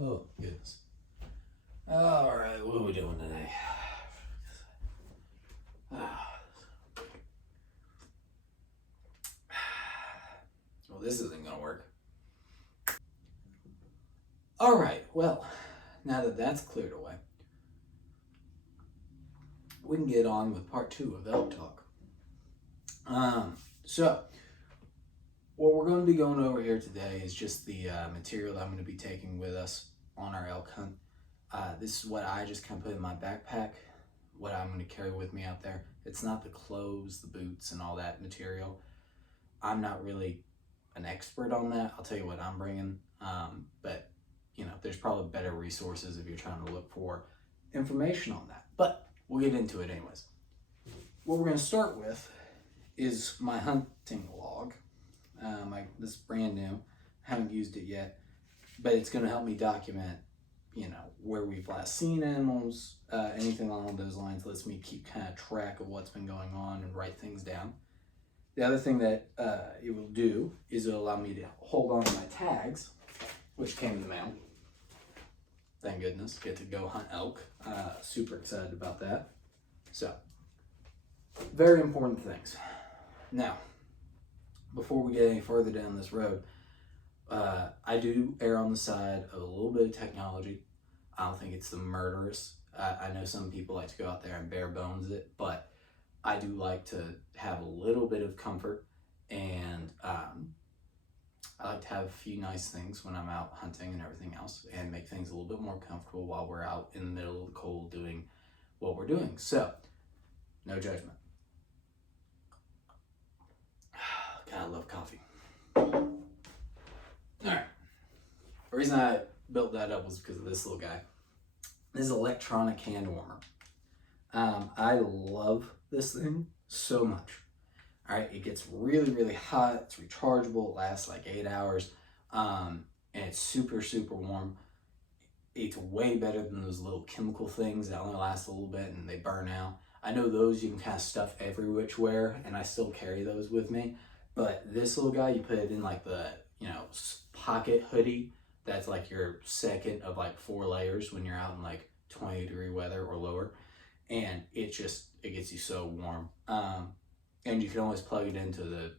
Oh, goodness. All right, what are we doing today? Well, this isn't going to work. All right, well, now that that's cleared away, we can get on with part 2 of Elk Talk. So, what we're going to be going over here today is just the material that I'm going to be taking with us on our elk hunt. This is what I just kind of put in my backpack, what I'm going to carry with me out there. It's not the clothes, the boots, and all that material. I'm not really an expert on that. I'll tell you what I'm bringing, but there's probably better resources if you're trying to look for information on that. But we'll get into it anyways. What we're going to start with is my hunting log. This is brand new. I haven't used it yet, but it's going to help me document, where we've last seen animals, anything along those lines. Lets me keep kind of track of what's been going on and write things down. The other thing that it will do is it'll allow me to hold on to my tags, which came in the mail. Thank goodness. Get to go hunt elk. Super excited about that. So, very important things. Now, before we get any further down this road, I do err on the side of a little bit of technology. I don't think it's the murderous. I know some people like to go out there and bare bones it, but I do like to have a little bit of comfort, and I like to have a few nice things when I'm out hunting and everything else, and make things a little bit more comfortable while we're out in the middle of the cold doing what we're doing. So, no judgment. God, I love coffee. All right. The reason I built that up was because of this little guy. This is an electronic hand warmer. I love this thing so much. All right, it gets really, really hot. It's rechargeable. It lasts like 8 hours, and it's super, super warm. It's way better than those little chemical things that only last a little bit and they burn out. I know those you can kind of stuff every which where, and I still carry those with me. But this little guy, you put it in like the pocket hoodie. That's like your second of like 4 layers when you're out in like 20-degree weather or lower, and it gets you so warm. And you can always plug it into the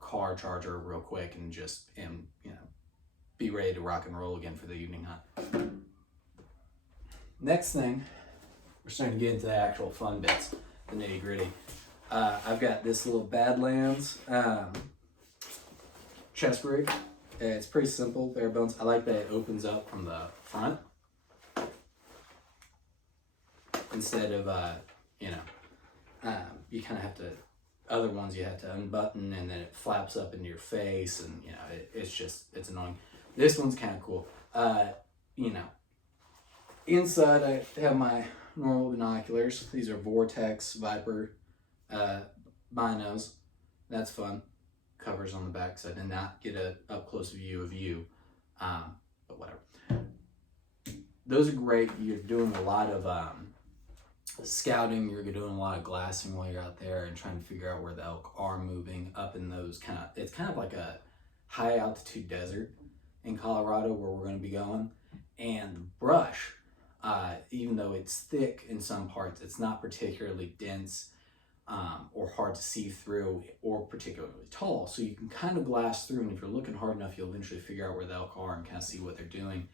car charger real quick and be ready to rock and roll again for the evening hunt. Next thing, we're starting to get into the actual fun bits, the nitty gritty. I've got this little Badlands chest rig. It's pretty simple, bare bones. I like that it opens up from the front instead of you kind of have to. Other ones you have to unbutton and then it flaps up into your face, and it's annoying. This one's kind of cool. Inside I have my normal binoculars. These are Vortex Viper binos. That's fun. Covers on the back, so I did not get a up close view of you, but whatever. Those are great. You're doing a lot of scouting. You're doing a lot of glassing while you're out there and trying to figure out where the elk are moving up in those it's kind of like a high altitude desert in Colorado where we're going to be going. And the brush, even though it's thick in some parts, it's not particularly dense or hard to see through or particularly tall. So you can kind of glass through, and if you're looking hard enough, you'll eventually figure out where the elk are and kind of see what they're doing.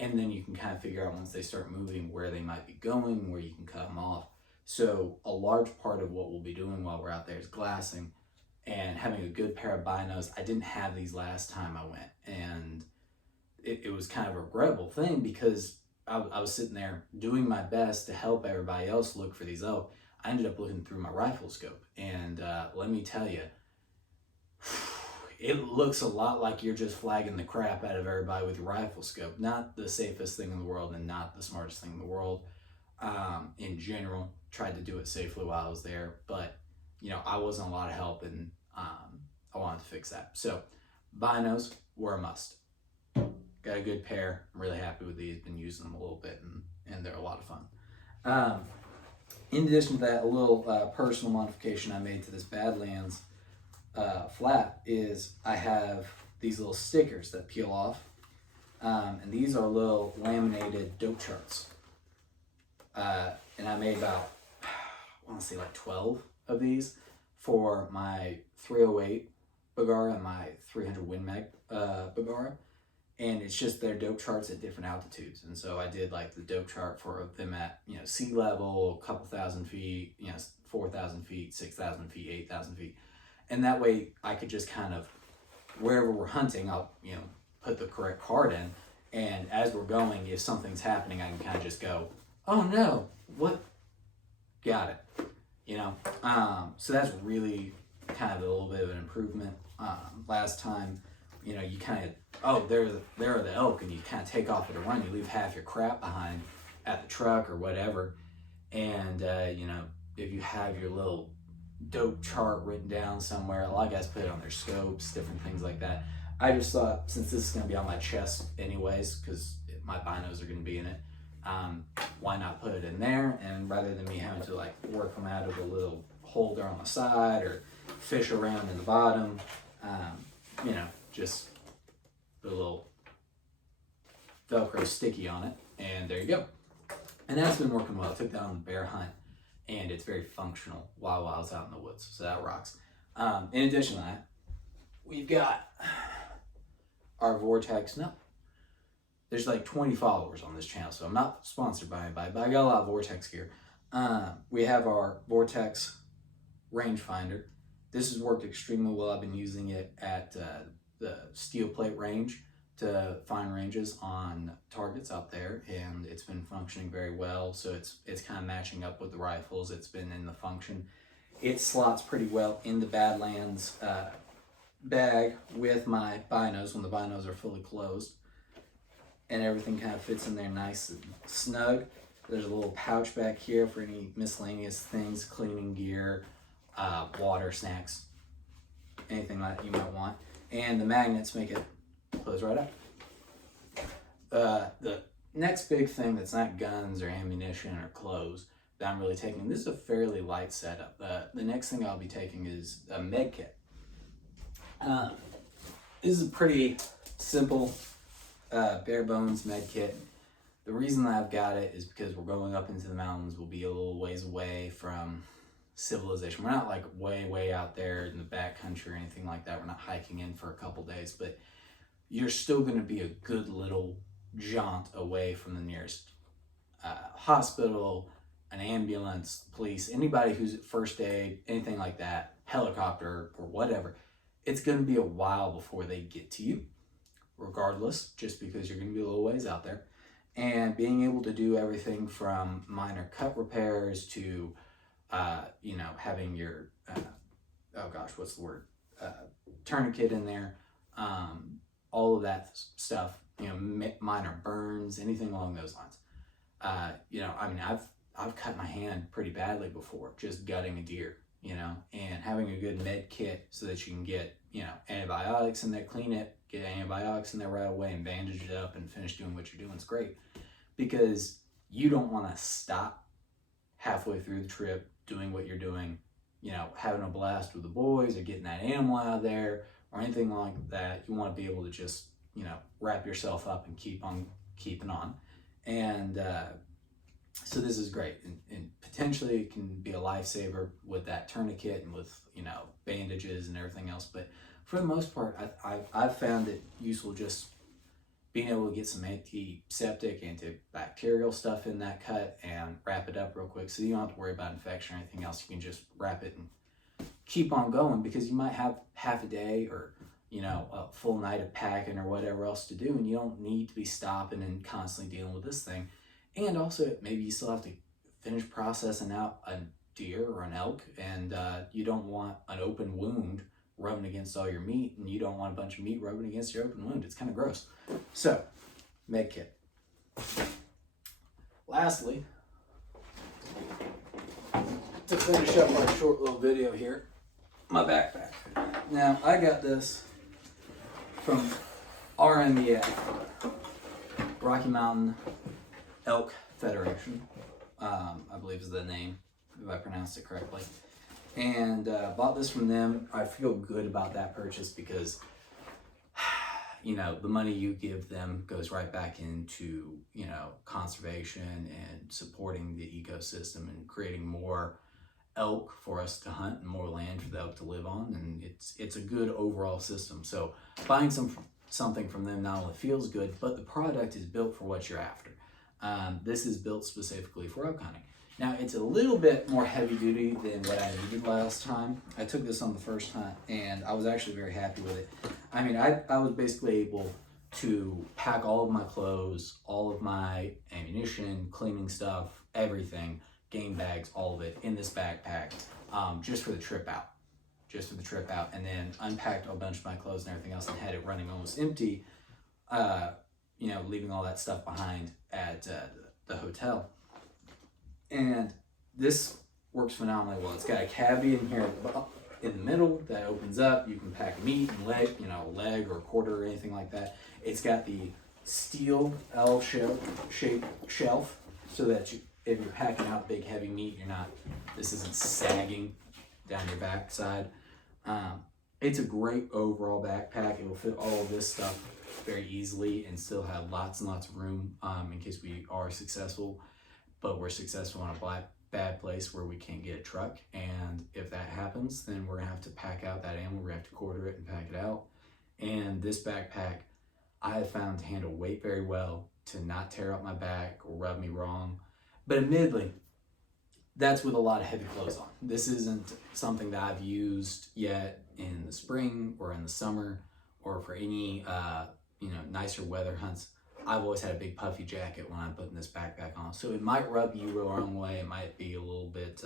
And then you can kind of figure out once they start moving where they might be going, where you can cut them off. So a large part of what we'll be doing while we're out there is glassing and having a good pair of binos. I didn't have these last time I went, and it was kind of a regrettable thing because I was sitting there doing my best to help everybody else look for these elk. I ended up looking through my rifle scope, and let me tell you, it looks a lot like you're just flagging the crap out of everybody with your rifle scope. Not the safest thing in the world and not the smartest thing in the world. In general, tried to do it safely while I was there, but I wasn't a lot of help, and I wanted to fix that. So binos were a must. Got a good pair. I'm really happy with these. Been using them a little bit, and they're a lot of fun. In addition to that, a little personal modification I made to this Badlands flap is I have these little stickers that peel off, And these are little laminated dope charts. And I made about, I want to say like 12 of these for my 308 Bagara and my 300 Win Mag Bagara. And it's just their dope charts at different altitudes. And so I did like the dope chart for them at, sea level, a couple thousand feet, 4,000 feet, 6,000 feet, 8,000 feet. And that way I could just kind of, wherever we're hunting, I'll, put the correct card in. And as we're going, if something's happening, I can kind of just go, oh no, what? Got it. So that's really kind of a little bit of an improvement. Last time, you kind of, oh, there are the elk, and you kind of take off at a run. You leave half your crap behind at the truck or whatever. And, if you have your little dope chart written down somewhere, a lot of guys put it on their scopes, different things like that. I just thought, since this is going to be on my chest anyways, because my binos are going to be in it, why not put it in there? And rather than me having to like work them out of a little holder on the side or fish around in the bottom, just put a little Velcro sticky on it, and there you go. And that's been working well. I took that on the bear hunt, and it's very functional while I was out in the woods, so that rocks. In addition to that, we've got our Vortex. No, there's like 20 followers on this channel, so I'm not sponsored by anybody, but I got a lot of Vortex gear. We have our Vortex rangefinder. This has worked extremely well. I've been using it at the steel plate range to find ranges on targets out there, and it's been functioning very well. So it's kind of matching up with the rifles. It's been in the function. It slots pretty well in the Badlands bag with my binos when the binos are fully closed, and everything kind of fits in there nice and snug. There's a little pouch back here for any miscellaneous things, cleaning gear, water, snacks, anything like that you might want. And the magnets make it close right up. The next big thing that's not guns or ammunition or clothes that I'm really taking, this is a fairly light setup. The next thing I'll be taking is a med kit. This is a pretty simple bare bones med kit. The reason that I've got it is because we're going up into the mountains. We'll be a little ways away from civilization. We're not like way out there in the backcountry or anything like that. We're not hiking in for a couple days, but you're still going to be a good little jaunt away from the nearest hospital, an ambulance, police, anybody who's at first aid, anything like that, helicopter or whatever. It's going to be a while before they get to you, regardless, just because you're going to be a little ways out there. And being able to do everything from minor cut repairs to, having your, what's the word? Tourniquet in there, all of that stuff, minor burns, anything along those lines. I've cut my hand pretty badly before, just gutting a deer, and having a good med kit so that you can get, antibiotics in there, clean it, get antibiotics in there right away and bandage it up and finish doing what you're doing is great, because you don't want to stop halfway through the trip doing what you're doing, having a blast with the boys or getting that animal out of there or anything like that. You want to be able to just, wrap yourself up and keep on keeping on. And so this is great, and potentially it can be a lifesaver with that tourniquet and with, bandages and everything else. But for the most part, I've found it useful just being able to get some antiseptic, antibacterial stuff in that cut and wrap it up real quick, so you don't have to worry about infection or anything else. You can just wrap it and keep on going, because you might have half a day or a full night of packing or whatever else to do, and you don't need to be stopping and constantly dealing with this thing. And also, maybe you still have to finish processing out a deer or an elk, and you don't want an open wound rubbing against all your meat, and you don't want a bunch of meat rubbing against your open wound. It's kind of gross. So, med kit. Lastly, to finish up our short little video here, my backpack. Now, I got this from RMEF, Rocky Mountain Elk Federation, I believe is the name, if I pronounced it correctly. And bought this from them. I feel good about that purchase because, you know, the money you give them goes right back into, you know, conservation and supporting the ecosystem and creating more elk for us to hunt and more land for the elk to live on, and it's a good overall system. So buying something from them not only feels good, but the product is built for what you're after. This is built specifically for elk hunting. Now it's a little bit more heavy duty than what I needed last time. I took this on the first hunt and I was actually very happy with it. I mean, I was basically able to pack all of my clothes, all of my ammunition, cleaning stuff, everything, game bags, all of it in this backpack, just for the trip out. And then unpacked a bunch of my clothes and everything else and had it running almost empty, you know, leaving all that stuff behind at the hotel. And this works phenomenally well. It's got a cavity in here in the middle that opens up. You can pack meat and leg, you know, leg or quarter or anything like that. It's got the steel L-shaped shelf so that if you're packing out big heavy meat, this isn't sagging down your backside. It's a great overall backpack. It will fit all of this stuff very easily and still have lots and lots of room in case we are successful, but we're successful in a bad place where we can't get a truck. And if that happens, then we're gonna have to pack out that ammo. We're gonna have to quarter it and pack it out. And this backpack I have found to handle weight very well, to not tear up my back or rub me wrong. But admittedly, that's with a lot of heavy clothes on. This isn't something that I've used yet in the spring or in the summer or for any you know, nicer weather hunts. I've always had a big puffy jacket when I'm putting this backpack on, so it might rub you the wrong way. It might be a little bit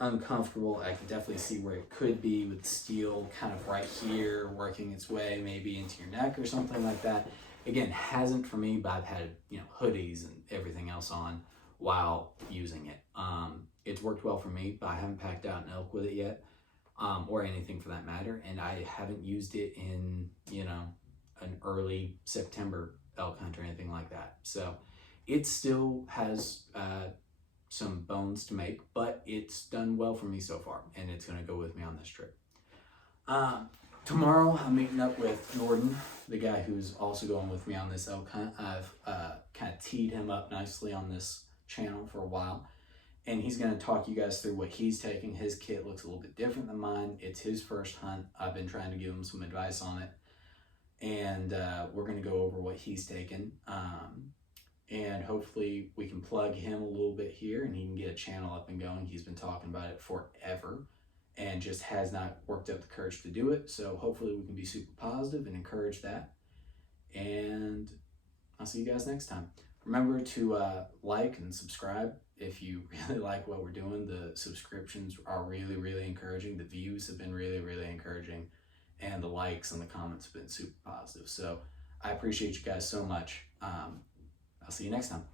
uncomfortable. I can definitely see where it could be with steel kind of right here working its way maybe into your neck or something like that. Again, hasn't for me, but I've had, you know, hoodies and everything else on while using it. It's worked well for me, but I haven't packed out an elk with it yet, or anything for that matter, and I haven't used it in, you know, an early September elk hunt or anything like that. So it still has some bones to make, but it's done well for me so far, and it's going to go with me on this trip. Tomorrow I'm meeting up with Jordan, the guy who's also going with me on this elk hunt. I've kind of teed him up nicely on this channel for a while, and he's going to talk you guys through what he's taking. His kit looks a little bit different than mine. It's his first hunt. I've been trying to give him some advice on it, and we're going to go over what he's taken, and hopefully we can plug him a little bit here and he can get a channel up and going. He's been talking about it forever and just has not worked up the courage to do it, so hopefully we can be super positive and encourage that. And I'll see you guys next time. Remember to like and subscribe if you really like what we're doing. The subscriptions are really, really encouraging. The views have been really, really encouraging. And the likes and the comments have been super positive. So I appreciate you guys so much. I'll see you next time.